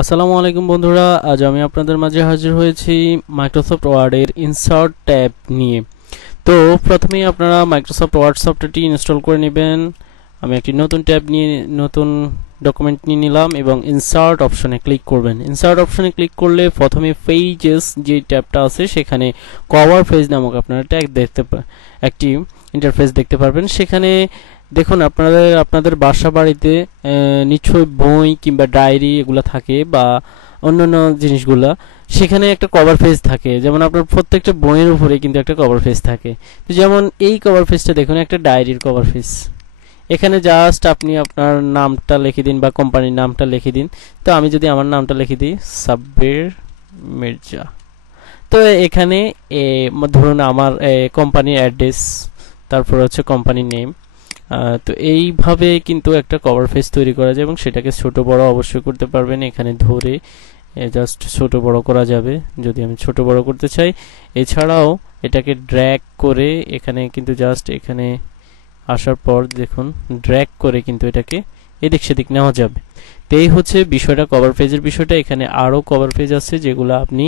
আসসালামু আলাইকুম বন্ধুরা, আজ আমি আপনাদের মাঝে হাজির হয়েছি মাইক্রোসফট ওয়ার্ডের ইনসার্ট ট্যাব নিয়ে। তো প্রথমেই আপনারা মাইক্রোসফট ওয়ার্ড সফটওয়্যারটি ইনস্টল করে নেবেন। আমি একটি নতুন ট্যাব নিয়ে নতুন ডকুমেন্ট নিয়ে নিলাম এবং ইনসার্ট অপশনে ক্লিক করবেন। ইনসার্ট অপশনে ক্লিক করলে প্রথমে পেজেস যে ট্যাবটা আছে সেখানে কভার পেজ নামক আপনারা ট্যাগ একটি ইন্টারফেস দেখতে পারবেন। সেখানে দেখুন আপনাদের বাসা বাড়িতে নিশ্চয়ই বই কিংবা ডায়েরি এগুলো থাকে বা অন্যান্য জিনিসগুলা, সেখানে একটা কভার পেজ থাকে। যেমন আপনার প্রত্যেকটা বইয়ের উপরে কিন্তু একটা কভার পেজ থাকে। যেমন এই কভার পেজটা দেখুন, একটা ডায়েরির কভার পেজ। এখানে জাস্ট আপনি আপনার নামটা লিখে দিন বা কোম্পানির নামটা লিখে দিন। তো আমি যদি আমার নামটা লিখে দিই সাব্বির মির্জা, তো এখানে ধরুন আমার কোম্পানির অ্যাড্রেস, তারপর হচ্ছে কোম্পানির নেম। তো এইভাবে কিন্তু একটা কভার পেজ তৈরি করা যায় এবং সেটাকে ছোট বড় অবশ্যই করতে পারবেন। এখানে ধরে জাস্ট ছোট বড় করা যাবে যদি আমি ছোট বড় করতে চাই। এছাড়াও এটাকে ড্র্যাগ করে এখানে কিন্তু জাস্ট এখানে আসার পর দেখুন ড্র্যাগ করে কিন্তু এটাকে এদিক সেদিক নেওয়া যাবে। তো এই হচ্ছে বিষয়টা, কভার পেজের বিষয়টা। এখানে আরও কভার পেজ আছে যেগুলো আপনি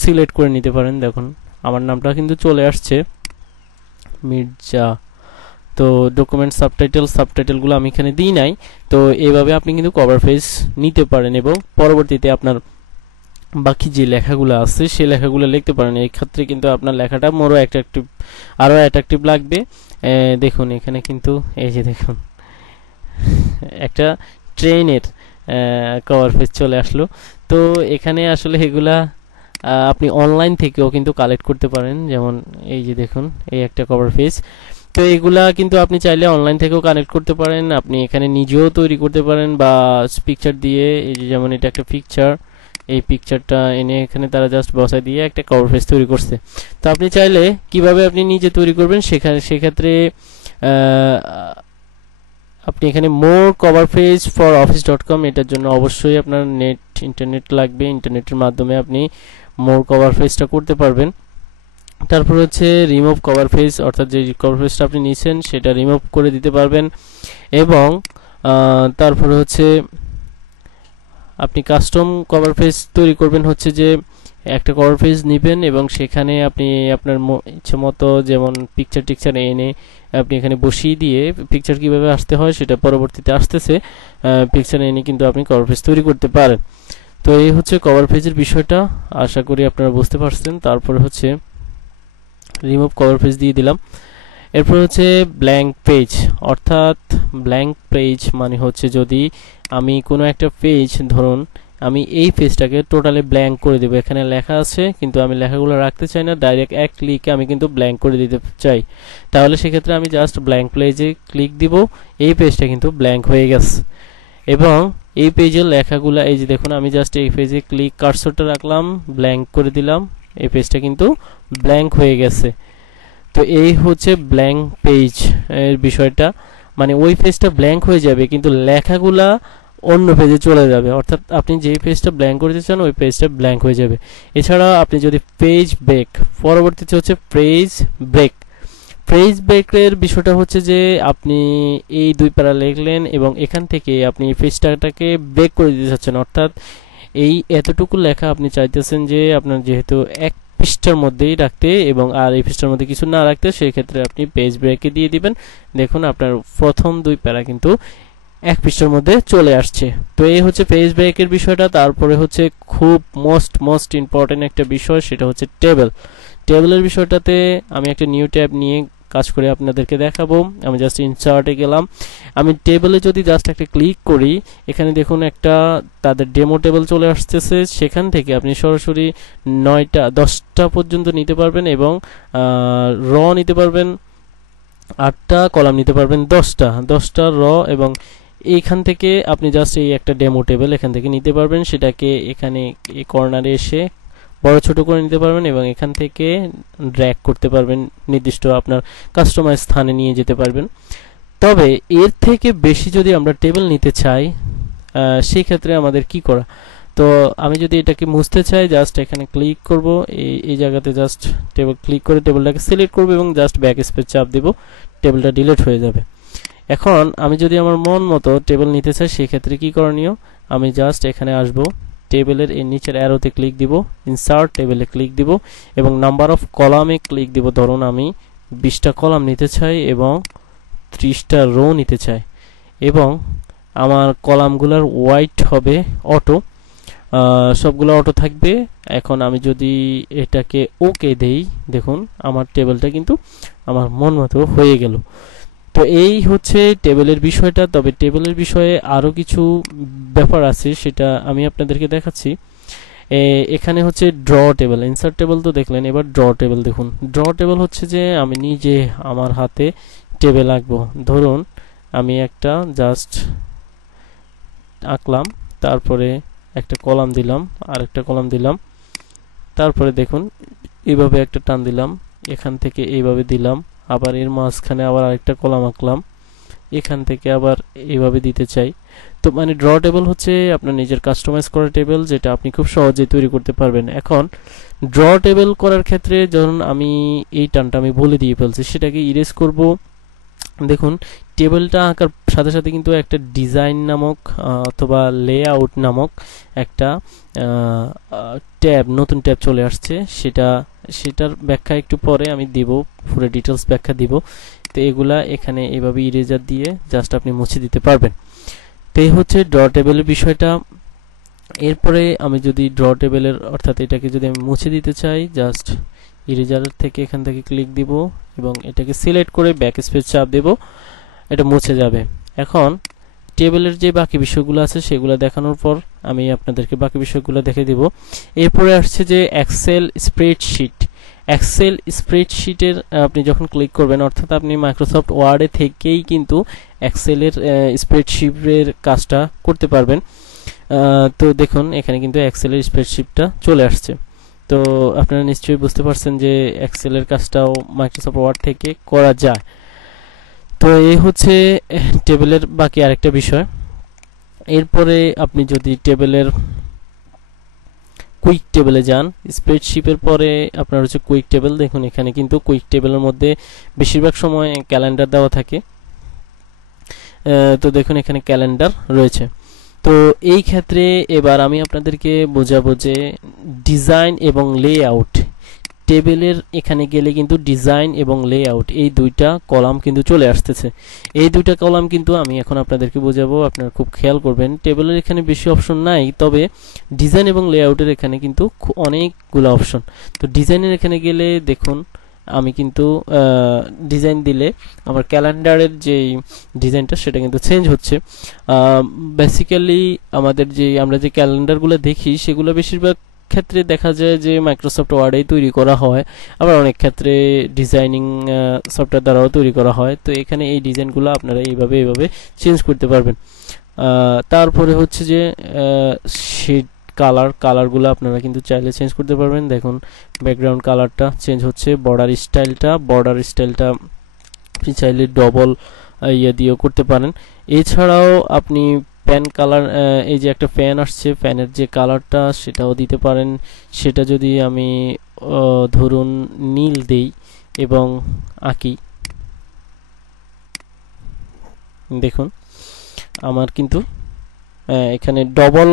সিলেক্ট করে নিতে পারেন। দেখুন আমার নামটা কিন্তু চলে আসছে মির্জা। তো ডকুমেন্ট সাবটাইটেলগুলো আমি এখানে দিই নাই। তো এইভাবে আপনি কিন্তু কভার পেজ নিতে পারেন এবং পরবর্তীতে আপনার বাকি যে লেখাগুলো আছে সেই লেখাগুলো লিখতে পারেন। এই ক্ষেত্রে কিন্তু আপনার লেখাটা আরও অ্যাট্রাকটিভ লাগবে। দেখুন এখানে কিন্তু এই যে দেখুন একটা ট্রেনের কভার পেজ চলে আসলো। তো এখানে আসলে এগুলা আপনি অনলাইন থেকেও কিন্তু কালেক্ট করতে পারেন। যেমন এই যে দেখুন এই একটা কভার পেজ। তো এগুলা কিন্তু আপনি চাইলে অনলাইন থেকেও কানেক্ট করতে পারেন, আপনি এখানে নিজেও তৈরি করতে পারেন বা পিকচার দিয়ে। এই যে যেমন এটা একটা পিকচার, এই পিকচারটা এনে এখানে তারা জাস্ট বসায় দিয়ে একটা কভার পেজ তৈরি করছে। তো আপনি চাইলে কিভাবে আপনি নিজে তৈরি করবেন সেক্ষেত্রে আপনি এখানে মোর কভার পেজ ফর office.com, এটার জন্য অবশ্যই আপনার ইন্টারনেট লাগবে। ইন্টারনেটের মাধ্যমে আপনি মোর কভার পেজটা করতে পারবেন। তারপর হচ্ছে রিমুভ কভার পেজ, অর্থাৎ যে কভার পেজটা আপনি নিছেন সেটা রিমুভ করে দিতে পারবেন। এবং তারপর হচ্ছে আপনি কাস্টম কভার পেজ তৈরি করবেন। হচ্ছে যে একটা কভার পেজ নেবেন এবং সেখানে আপনি আপনার ইচ্ছে মতো যেমন পিকচার এনে আপনি এখানে বসিয়ে দিয়ে পিকচার কিভাবে আসতে হয় সেটা পরবর্তীতে আসতেছে, পিকচার এনে কিন্তু আপনি কভার পেজ তৈরি করতে পারেন। তো এই হচ্ছে কভার পেজের বিষয়টা, আশা করি আপনারা বুঝতে পারছেন। তারপরে হচ্ছে রিমুভ কভার পেজ দিয়ে দিলাম। এরপর হচ্ছে ব্ল্যাঙ্ক পেজ, অর্থাৎ ব্ল্যাঙ্ক পেজ মানে হচ্ছে যদি আমি কোনো একটা পেজ, ধরুন আমি এই পেজটাকে টোটালি ব্ল্যাঙ্ক করে দেবো। এখানে লেখা আছে কিন্তু আমি লেখাগুলো রাখতে চাই না, ডাইরেক্ট এক ক্লিকে আমি কিন্তু ব্ল্যাঙ্ক করে দিতে চাই। তাহলে সেক্ষেত্রে আমি জাস্ট ব্ল্যাঙ্ক পেজে ক্লিক দিব, এই পেজটা কিন্তু ব্ল্যাঙ্ক হয়ে গেছে। এবং এই পেজের লেখাগুলো এই যে দেখুন আমি জাস্ট এই পেজে ক্লিক কার্সরটা রাখলাম, ব্ল্যাঙ্ক করে দিলাম, এই পেজটা কিন্তু ব্ল্যাঙ্ক হয়ে গেছে। তো এই হচ্ছে ব্ল্যাঙ্ক পেজ এর বিষয়টা, মানে ওই পেজটা ব্ল্যাঙ্ক হয়ে যাবে কিন্তু লেখাগুলা অন্য পেজে চলে যাবে, অর্থাৎ আপনি যেই পেজটা ব্ল্যাঙ্ক করতে চান ওই পেজটা ব্ল্যাঙ্ক হয়ে যাবে। এছাড়া আপনি যদি পেজ ব্রেক, পরবর্তীতে হচ্ছে পেজ ব্রেকের বিষয়টা হচ্ছে যে আপনি এই দুই প্যারা লিখলেন এবং এখান থেকে আপনি পেজটাকে ব্রেক করে দিতে চাচ্ছেন, অর্থাৎ এই এতটুকু লেখা আপনি চাইতেছেন যে আপনার যেহেতু এক পৃষ্ঠার মধ্যেই রাখতে এবং আর এই পৃষ্ঠার মধ্যে কিছু না রাখতে, সেই ক্ষেত্রে আপনি পেজ ব্রেকে দিয়ে দিবেন। দেখুন আপনার প্রথম দুই প্যারা কিন্তু এক পৃষ্ঠার মধ্যে চলে আসছে। তো এই হচ্ছে পেজ ব্রেকের বিষয়টা। তারপরে হচ্ছে খুব মোস্ট ইম্পর্টেন্ট একটা বিষয়, সেটা হচ্ছে টেবিলের বিষয়টাতে আমি একটা নিউ ট্যাব নিয়ে কাজ করে আপনাদেরকে দেখাবো। আমি জাস্ট ইনসার্টে গেলাম, আমি টেবিলে যদি জাস্ট একটা ক্লিক করি, এখানে দেখুন একটা তাদের ডেমো টেবিল চলে আসতেছে। সেখান থেকে আপনি সরাসরি 9টা-10টা পর্যন্ত নিতে পারবেন এবং র নিতে পারবেন 8টা, কলাম নিতে পারবেন 10টা র। এবং এইখান থেকে আপনি জাস্ট এই একটা ডেমো টেবিল এখান থেকে নিতে পারবেন, সেটাকে এখানে এই কর্নারে এসে বড় ছোট করে নিতে পারবেন এবং এখান থেকে ড্র্যাগ করতে পারবেন, নির্দিষ্ট আপনার কাস্টমাইজ স্থানে নিয়ে যেতে পারবেন। তবে এর থেকে বেশি যদি আমরা টেবিল নিতে চাই সেই ক্ষেত্রে আমাদের কি করা? তো আমি যদি এটাকে মুছতে চাই, জাস্ট এখানে ক্লিক করব, এই জায়গাতে জাস্ট টেবিল ক্লিক করে টেবিলটাকে সিলেক্ট করব এবং জাস্ট ব্যাক স্পেস চাপ দেব, টেবিলটা ডিলিট হয়ে যাবে। এখন আমি যদি আমার মন মতো টেবিল নিতে চাই সেই ক্ষেত্রে কি করণীয়, আমি জাস্ট এখানে আসব, টেবিলের এর নিচের অ্যারোতে ক্লিক দিব, ইনসার্ট টেবিলে ক্লিক দিব এবং নাম্বার অফ কলামে ক্লিক দিব। ধরুন আমি 20টা কলাম নিতে চাই এবং 30টা রো নিতে চাই এবং আমার কলামগুলোর ওয়াইট হবে অটো, সবগুলো অটো থাকবে। এখন আমি যদি এটাকে ওকে দেই, দেখুন আমার টেবিলটা কিন্তু আমার মন মতো হয়ে গেল। তো এই হচ্ছে টেবিলের বিষয়টা। তবে টেবিলের বিষয়ে আরও কিছু ব্যাপার আছে, সেটা আমি আপনাদেরকে দেখাচ্ছি। এখানে হচ্ছে ড্র টেবিল, ইনসার্ট টেবিল তো দেখলেন, এবার ড্র টেবিল দেখুন। ড্র টেবিল হচ্ছে যে আমি নিজে আমার হাতে টেবিল আঁকবো। ধরুন আমি একটা জাস্ট আঁকলাম, তারপরে একটা কলাম দিলাম, আর একটা কলাম দিলাম, তারপরে দেখুন এইভাবে একটা টান দিলাম, এখান থেকে এইভাবে দিলাম, আবার এর মাঝখানে আবার আরেকটা কলাম আঁকলাম, এখান থেকে আবার এইভাবে দিতে চাই। তো মানে ড্র টেবিল হচ্ছে আপনার নিজের কাস্টমাইজ করা টেবিল, যেটা আপনি খুব সহজেই তৈরি করতে পারবেন। এখন ড্র টেবিল করার ক্ষেত্রে যখন আমি এই টানটা আমি বলে দিয়ে ফেলছি, সেটাকে ইরেজ করব। দেখুন টেবিলটা আঁকার সাথে সাথে কিন্তু একটা ডিজাইন নামক অথবা লেআউট নামক একটা ট্যাব, নতুন ট্যাব চলে আসছে। সেটার ব্যাখ্যা একটু পরে আমি দিব, পুরো ডিটেলস ব্যাখ্যা দিব। তো এগুলা এখানে এইভাবে ইরেজার দিয়ে জাস্ট আপনি মুছে দিতে পারবেন। তো এই হচ্ছে ড্র টেবিলের বিষয়টা। এরপরে আমি যদি ড্র টেবিলের অর্থাৎ এটাকে যদি আমি মুছে দিতে চাই, জাস্ট ইরেজার থেকে এখান থেকে ক্লিক দিব এবং এটাকে সিলেক্ট করে ব্যাক স্পেস চাপ দেব, এটা মুছে যাবে। এখন টেবিলের যে বাকি বিষয়গুলো আছে সেগুলো দেখানোর পর আমি আপনাদেরকে বাকি বিষয়গুলো দেখে দিব। এরপরে আসছে যে এক্সেল স্প্রেডশিট। এক্সেল স্প্রেডশিটের আপনি যখন ক্লিক করবেন, অর্থাৎ আপনি মাইক্রোসফট ওয়ার্ডে থেকেই কিন্তু এক্সেলের স্প্রেডশিটের কাজটা করতে পারবেন। তো দেখুন এখানে কিন্তু এক্সেলের স্প্রেডশিটটা চলে আসছে। তো আপনারা নিশ্চয়ই বুঝতে পারছেন যে এক্সেলের কাজটাও মাইক্রোসফট ওয়ার্ড থেকে করা যায়। তো এই হচ্ছে টেবিলের বাকি আরেকটা বিষয়। এরপরে আপনি যদি টেবিলের কুইক টেবিলে যান, স্প্রেডশিটের পরে আপনার হচ্ছে কুইক টেবিল। দেখুন এখানে কিন্তু কুইক টেবিলের মধ্যে বেশিরভাগ সময় ক্যালেন্ডার দেওয়া থাকে। তো দেখুন এখানে ক্যালেন্ডার রয়েছে। তো এই ক্ষেত্রে এবার আমি আপনাদেরকে বোঝাবো যে ডিজাইন এবং লেআউট। টেবিলের এখানে গেলে কিন্তু ডিজাইন এবং লেআউট এই দুইটা কলাম কিন্তু চলে আসতেছে। এই দুইটা কলাম কিন্তু আমি এখন আপনাদেরকে বোঝাবো, আপনারা খুব খেয়াল করবেন। টেবিলের এখানে বেশি অপশন নাই, তবে ডিজাইন এবং লেআউটের এখানে কিন্তু অনেকগুলো অপশন। তো ডিজাইনের এখানে গেলে দেখুন আমি কিন্তু ডিজাইন দিলে আমার ক্যালেন্ডারের যে ডিজাইনটা সেটা কিন্তু চেঞ্জ হচ্ছে। বেসিক্যালি আমাদের যে আমরা যে ক্যালেন্ডারগুলো দেখি সেগুলো বেশিরভাগ ক্ষেত্রে দেখা যায় যে মাইক্রোসফট ওয়ার্ডেই তৈরি করা হয়, আবার অনেক ক্ষেত্রে ডিজাইনিং সফটওয়্যার দ্বারাও তৈরি করা হয়। তো এখানে এই ডিজাইনগুলো আপনারা এইভাবে চেঞ্জ করতে পারবেন। তারপরে হচ্ছে যে শেড কালারগুলো আপনারা কিন্তু চাইলে চেঞ্জ করতে পারবেন। দেখুন ব্যাকগ্রাউন্ড কালারটা চেঞ্জ হচ্ছে, বর্ডার স্টাইলটা আপনি চাইলে ডবল দিয়েও করতে পারেন। এছাড়াও আপনি প্যান কালার, এই যে একটা ফ্যান আসছে, ফ্যানের যে কালারটা সেটাও দিতে পারেন। সেটা যদি আমি ধরুন নীল দেই এবং আঁকি, দেখুন আমার কিন্তু এখানে ডবল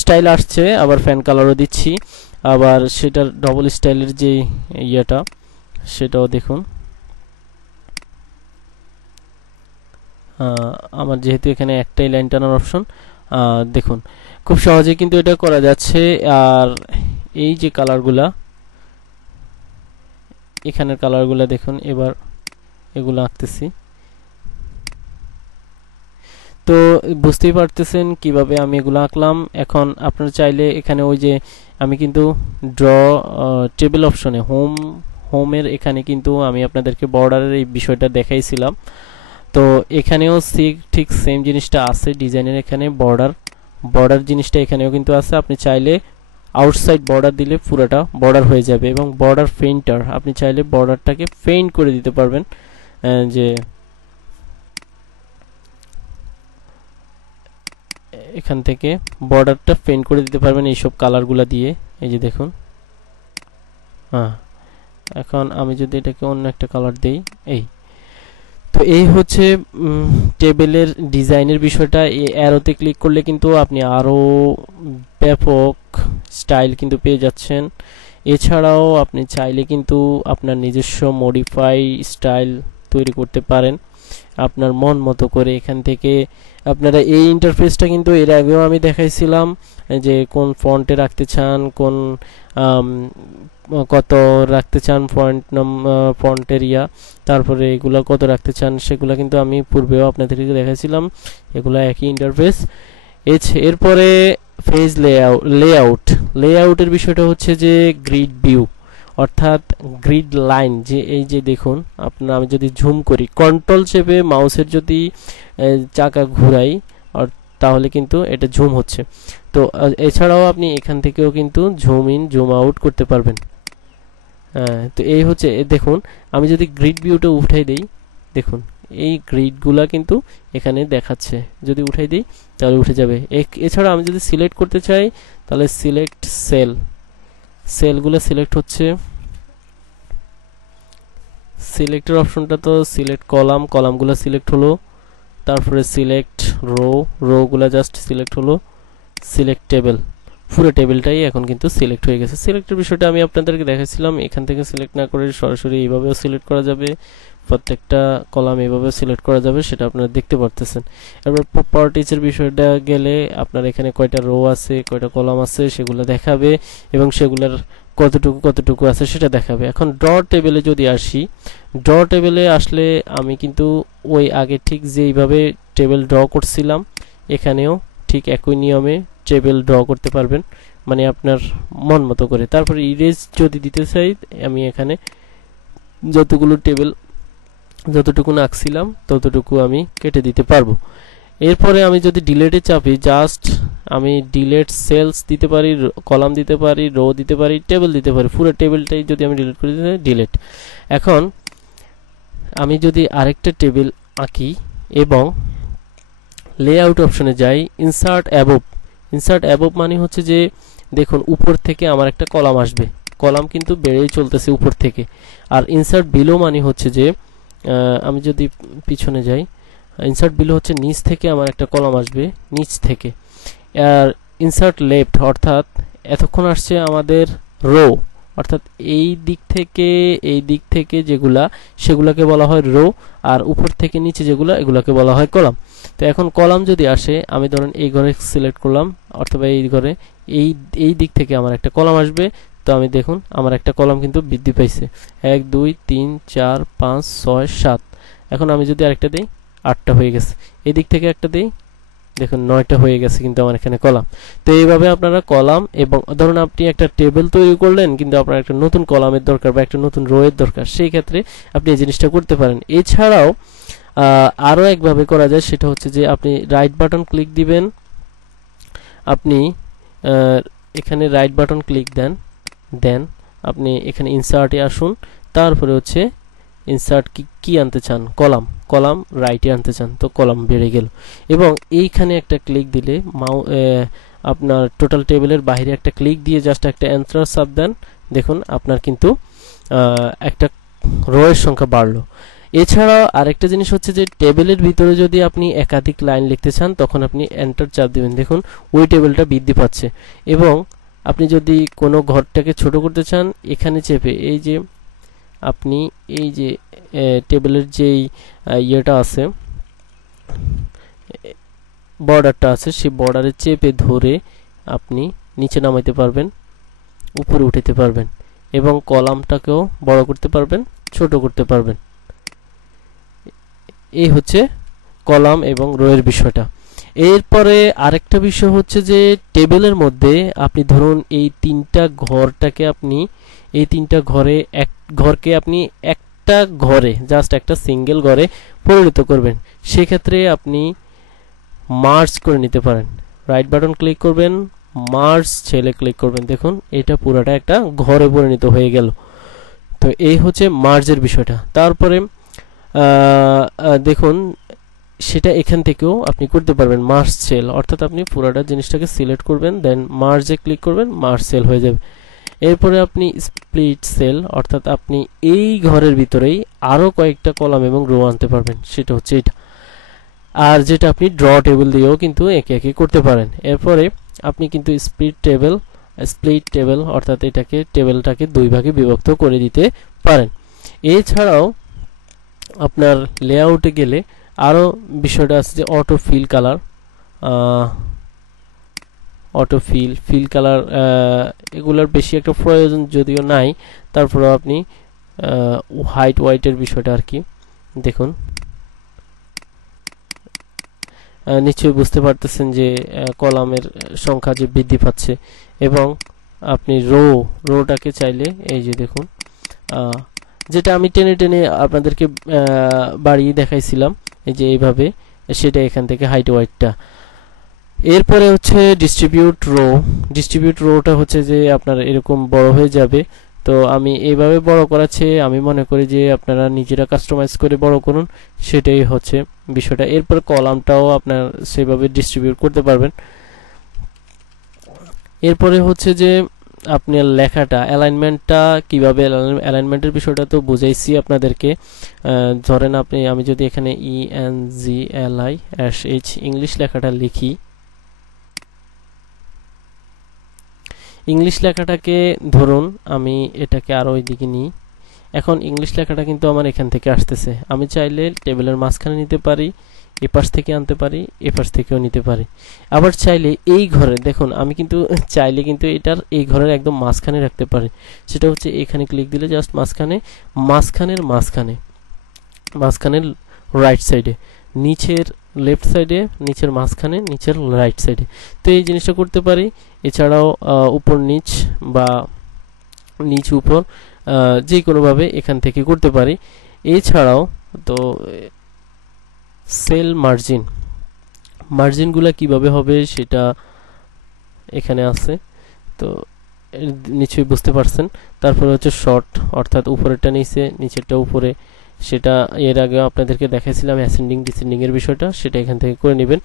স্টাইল আসছে, আবার ফ্যান কালারও দিচ্ছি, আবার সেটার ডবল স্টাইলের যে ইয়েটা সেটাও দেখুন। আমার যেহেতু এখানে একটাই লাইন টানার অপশন, দেখুন খুব সহজে কিন্তু এটা করা যাচ্ছে। আর এই যে কালারগুলা, এখানের কালারগুলা দেখুন, এবার এগুলো আঁকতেছি। তো বুঝতেই পারতেছেন কিভাবে আমি এগুলো আঁকলাম। এখন আপনারা চাইলে এখানে ওই যে আমি কিন্তু ড্র টেবিল অপশনে হোমের এখানে কিন্তু আমি আপনাদেরকে বর্ডারের এই বিষয়টা দেখাইছিলাম। তো এখানেও ঠিক সেম জিনিসটা আছে, ডিজাইনের এখানে বর্ডার জিনিসটা এখানেও কিন্তু আছে। আপনি চাইলে আউটসাইড বর্ডার দিলে পুরোটা বর্ডার হয়ে যাবে, এবং বর্ডার পেইন্টার আপনি চাইলে বর্ডারটাকে পেইন্ট করে দিতে পারবেন। যে এখান থেকে বর্ডারটা পেইন্ট করে দিতে পারবেন এইসব কালারগুলা দিয়ে। এই যে দেখুন, এখন আমি যদি এটাকে অন্য একটা কালার দেই, এই তো এই হচ্ছে টেবিলের ডিজাইনের বিষয়টা। এই অ্যারোতে ক্লিক করলে কিন্তু আপনি আরো ব্যাপক স্টাইল কিন্তু পেয়ে যাচ্ছেন। এছাড়াও আপনি চাইলে কিন্তু আপনার নিজস্ব মডিফাই স্টাইল তৈরি করতে পারেন আপনার মন মতো করে। এখান থেকে আপনারা এই ইন্টারফেসটা কিন্তু এর আগেও আমি দেখাইছিলাম যে কোন ফন্টে রাখতে চান, কোন কত রাখতে চান ফন্ট এরিয়া, তারপরে এগুলো কত রাখতে চান সেগুলো কিন্তু আমি পূর্বেও আপনাদেরকে দেখাইছিলাম। এগুলো একই ইন্টারফেস। এরপরে ফেজ লেআউটের বিষয়টা হচ্ছে যে গ্রিড ভিউ অর্থাৎ গ্রিড লাইন, যে এই যে দেখুন আপনার, আমি যদি জুম করি কন্ট্রোল চেপে মাউসের যদি চাকা ঘুরাই তাহলে কিন্তু এটা জুম হচ্ছে। তো এছাড়াও আপনি এখান থেকেও কিন্তু জুম ইন জুম আউট করতে পারবেন। তো এই হচ্ছে দেখুন, আমি যদি গ্রিড ভিউটা উঠাই দেই, দেখুন এই গ্রিডগুলা কিন্তু এখানে দেখাচ্ছে। যদি উঠাই দিই তাহলে উঠে যাবে। এছাড়া আমি যদি সিলেক্ট করতে চাই তাহলে সিলেক্ট সেলগুলো সিলেক্ট হচ্ছে। সিলেক্টের অপশনটা তো সিলেক্ট কলামগুলো সিলেক্ট হলো, তারপরে সিলেক্ট রোগুলো জাস্ট সিলেক্ট হলো, সিলেক্ট টেবিল, পুরো টেবিলটাই এখন কিন্তু সিলেক্ট হয়ে গেছে। সিলেক্টের বিষয়টা আমি আপনাদেরকে দেখাচ্ছিলাম। এখান থেকে সিলেক্ট না করে সরাসরি এইভাবেও সিলেক্ট করা যাবে, প্রত্যেকটা কলাম এইভাবে সিলেক্ট করা যাবে, সেটা আপনারা দেখতে পারতেছেন। এবার প্রপার্টিজের বিষয়টা গেলে আপনার এখানে কয়টা রো আছে, কয়টা কলাম আছে সেগুলো দেখাবে এবং সেগুলোর কতটুকু আছে সেটা দেখাবে। এখন ড্র টেবিলে যদি আসি, ড্র টেবিলে আসলে আমি কিন্তু ওই আগে ঠিক যেইভাবে টেবিল ড্র করছিলাম এখানেও ঠিক একই নিয়মে টেবিল ড্র করতে পারবেন, মানে আপনার মন মতো করে। তারপরে ইরেজ যদি দিতে চাই, আমি এখানে যতটুকু আঁকছিলাম ততটুকু আমি কেটে দিতে পারবো। এরপরে আমি যদি ডিলেটে চাপি, জাস্ট আমি ডিলেট সেলস দিতে পারি, কলাম দিতে পারি, রো দিতে পারি, টেবিল দিতে পারি। পুরো টেবিলটাই যদি আমি ডিলিট করে দিতে ডিলেট। এখন আমি যদি আরেকটা টেবিল আঁকি এবং লেআউট অপশনে যাই, ইনসার্ট অ্যাবভ মানে হচ্ছে যে দেখুন উপর থেকে আমার একটা কলাম আসবে, কলাম কিন্তু বেড়েই চলতেছে উপর থেকে। আর ইনসার্ট বিলো মানে হচ্ছে যে আমি যদি পিছনে যাই, ইনসার্ট বিলো হচ্ছে নিচ থেকে আমার একটা কলাম আসবে, নিচ থেকে। আর ইনসার্ট লেফট অর্থাৎ এতক্ষণ আসছে আমাদের রো, অর্থাৎ এই দিক থেকে যেগুলা সেগুলোকে বলা হয় রো, আর উপর থেকে নিচে যেগুলা এগুলোকে বলা হয় কলাম। তো এখন কলাম যদি আসে, আমি ধরেন এই ঘরে সিলেক্ট করলাম, অথবা এই ঘরে এই দিক থেকে আমার একটা কলাম আসবে। তো আমি দেখুন আমার একটা কলাম কিন্তু বৃদ্ধি পাইছে, 1 2 3 4 5 6 7। এখন আমি যদি আরেকটা দিই 8টা হয়ে গেছে, এই দিক থেকে একটা দিই, দেখুন 9টা হয়ে গেছে কিন্তু আমার এখানে কলাম। তো এইভাবে আপনারা কলাম, এবং ধরুন আপনি একটা টেবিল তৈরি করলেন কিন্তু আপনার একটা নতুন কলামের দরকার বা একটা নতুন রো এর দরকার, সেই ক্ষেত্রে আপনি এই জিনিসটা করতে পারেন। এছাড়াও আরো একভাবে করা যায়, সেটা হচ্ছে যে আপনি রাইট বাটন ক্লিক দিবেন, আপনি এখানে রাইট বাটন ক্লিক দেন আপনি এখানে ইনসার্টে আসুন, তারপরে হচ্ছে ইনসার্ট কি আনতে চান, কলাম রাইটে আনতে চান, তো কলাম বেড়ে গেল। এবং এইখানে একটা ক্লিক দিলে আপনার টোটাল টেবিলের বাইরে একটা ক্লিক দিয়ে জাস্ট একটা এন্টার চাপ দেন, দেখুন আপনার কিন্তু একটা রো এর সংখ্যা বাড়লো। এছাড়া আরেকটা জিনিস হচ্ছে যে টেবিলের ভিতরে যদি আপনি একাধিক লাইন লিখতে চান তখন আপনি এন্টার চাপ দিবেন, দেখুন ওই টেবিলটা বৃদ্ধি পাচ্ছে। এবং আপনি যদি কোনো ঘরটাকে ছোট করতে চান, এখানে চেপে এই যে আপনি এই যে টেবিলের যেই ইয়েটা আছে, বর্ডারটা আছে, সেই বর্ডারে চেপে ধরে আপনি নিচে নামাইতে পারবেন, উপরে উঠাতে পারবেন, এবং কলামটাকেও বড় করতে পারবেন, ছোট করতে পারবেন। এই হচ্ছে কলাম এবং রো এর বিষয়টা। এরপরে আরেকটা বিষয় হচ্ছে যে টেবিলের মধ্যে আপনি ধরুন এই তিনটা ঘরকে আপনি একটা ঘরে, জাস্ট একটা সিঙ্গেল ঘরে পরিণত করবেন। সেক্ষেত্রে আপনি মার্জ করে নিতে পারেন, রাইট বাটন ক্লিক করবেন, মার্জ সেলে ক্লিক করবেন, দেখুন এটা পুরোটা একটা ঘরে পরিণত হয়ে গেল। তো এই হচ্ছে মার্জের বিষয়টা। তারপরে দেখুন সেটা এখান থেকেও আপনি করতে পারবেন, মার্জ সেল, অর্থাৎ আপনি পুরোটা জিনিসটাকে সিলেক্ট করবেন, দেন মার্জে ক্লিক করবেন, মার্জ সেল হয়ে যাবে। এরপরে আপনি স্প্লিট সেল, অর্থাৎ আপনি এই ঘরের ভিতরেই আরো কয়েকটা কলাম এবং রো আনতে পারবেন, সেটা হচ্ছে এটা। আর যেটা আপনি ড্র টেবিল দিয়েও কিন্তু একে একে করতে পারেন। এরপরে আপনি কিন্তু স্প্লিট টেবিল অর্থাৎ এটাকে টেবিলটাকে দুই ভাগে বিভক্ত করে দিতে পারেন। এছাড়াও আপনার লেআউটে গেলে আরো বিষয়টা আছে যে auto fill colour, fill colour এগুলোর বেশি একটা প্রয়োজন যদিও নাই, তারপরে আপনি হাইট ওয়াইটের বিষয়টা আর কি দেখুন, নিশ্চয়ই বুঝতে পারতেছেন যে কলামের সংখ্যা যে বৃদ্ধি পাচ্ছে। এবং আপনি রোটাকে চাইলে এই যে দেখুন, যেটা আমি টেনে টেনে আপনাদেরকে বাড়িয়ে দেখাইছিলাম এই যে এইভাবে, সেটা এখান থেকে হাইট ওয়াইটটা। এরপরে হচ্ছে ডিস্ট্রিবিউট রোটা হচ্ছে যে আপনার এরকম বড় হয়ে যাবে। তো আমি এইভাবে বড় করাচ্ছি, আমি মনে করি যে আপনারা নিজেরা কাস্টমাইজ করে বড় করুন, সেটাই হচ্ছে বিষয়টা। এরপর কলামটাও আপনার সেভাবে ডিস্ট্রিবিউট করতে পারবেন। এরপরে হচ্ছে যে আপনার লেখাটা অ্যালাইনমেন্টটা কিভাবে, অ্যালাইনমেন্টের বিষয়টা তো বুঝাইছি আপনাদেরকে। ধরেন আমি যদি এখানে ENGLISH ইংলিশ লেখাটা লিখি, ইংলিশ লেখাটাকে ধরুন আমি এটাকে আরো ওইদিকে নিই। এখন ইংলিশ লেখাটা কিন্তু আমার এখান থেকে আসতেছে, আমি চাইলে টেবিলের মাঝখানে নিতে পারি, এপাশ থেকে আনতে পারি, এপাশ থেকেও নিতে পারি। আবার চাইলে এই ঘরে দেখুন, আমি কিন্তু চাইলে কিন্তু এটার এই ঘরের একদম মাঝখানে রাখতে পারি। সেটা হচ্ছে এখানে ক্লিক দিলে জাস্ট মাঝখানের রাইট সাইডে, নিচের লেফট সাইডে, নিচের মাঝখানে, নিচের রাইট সাইডে। তো এই জিনিসটা করতে পারি। এছাড়াও উপর নিচ বা নিচ উপর যে কোনোভাবে এখান থেকে করতে পারি। এছাড়াও তো সেল মার্জিনগুলো কিভাবে হবে সেটা এখানে আছে, তো নিশ্চয়ই বুঝতে পারছেন। তারপরে হচ্ছে শর্ট, অর্থাৎ উপরেরটা নিচে, নিচেরটা উপরে, সেটা এর আগে আপনাদেরকে দেখাইছিলাম অ্যাসেন্ডিং ডিসেন্ডিং এর বিষয়টা, সেটা এখান থেকে করে নেবেন।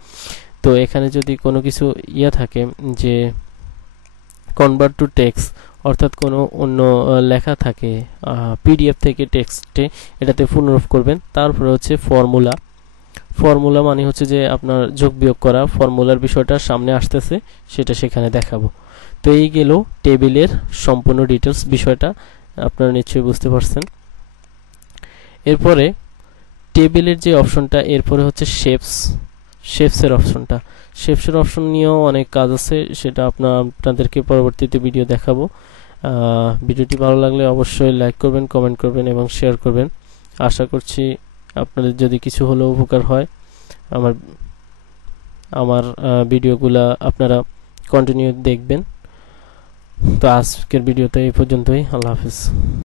তো এখানে যদি কোনো কিছু থাকে যে কনভার্ট টু টেক্সট, অর্থাৎ কোনো অন্য লেখা থাকে পিডিএফ থেকে টেক্সটে, এটাতে পুনরুপ করবেন। তারপরে হচ্ছে ফর্মুলা মানে হচ্ছে যে আপনার যোগ বিয়োগ করা, ফর্মুলার বিষয়টা সামনে আসতেছে, সেটা সেখানে দেখাবো। তো এই গেল টেবিলের সম্পূর্ণ ডিটেলস বিষয়টা, আপনারা নিশ্চয়ই বুঝতে পারছেন। এরপরে টেবিলের যে অপশনটা, এরপরে হচ্ছে শেপসের অপশন নিয়েও অনেক কাজ আছে, সেটা আপনাদেরকে পরবর্তীতে ভিডিও দেখাবো। ভিডিওটি ভালো লাগলে অবশ্যই লাইক করবেন, কমেন্ট করবেন এবং শেয়ার করবেন। আশা করছি আপনাদের যদি কিছু হলেও উপকার হয়। আমার ভিডিওগুলা আপনারা কন্টিনিউ দেখবেন। তো আজকের ভিডিওতে এই পর্যন্তই। আল্লাহ হাফিজ।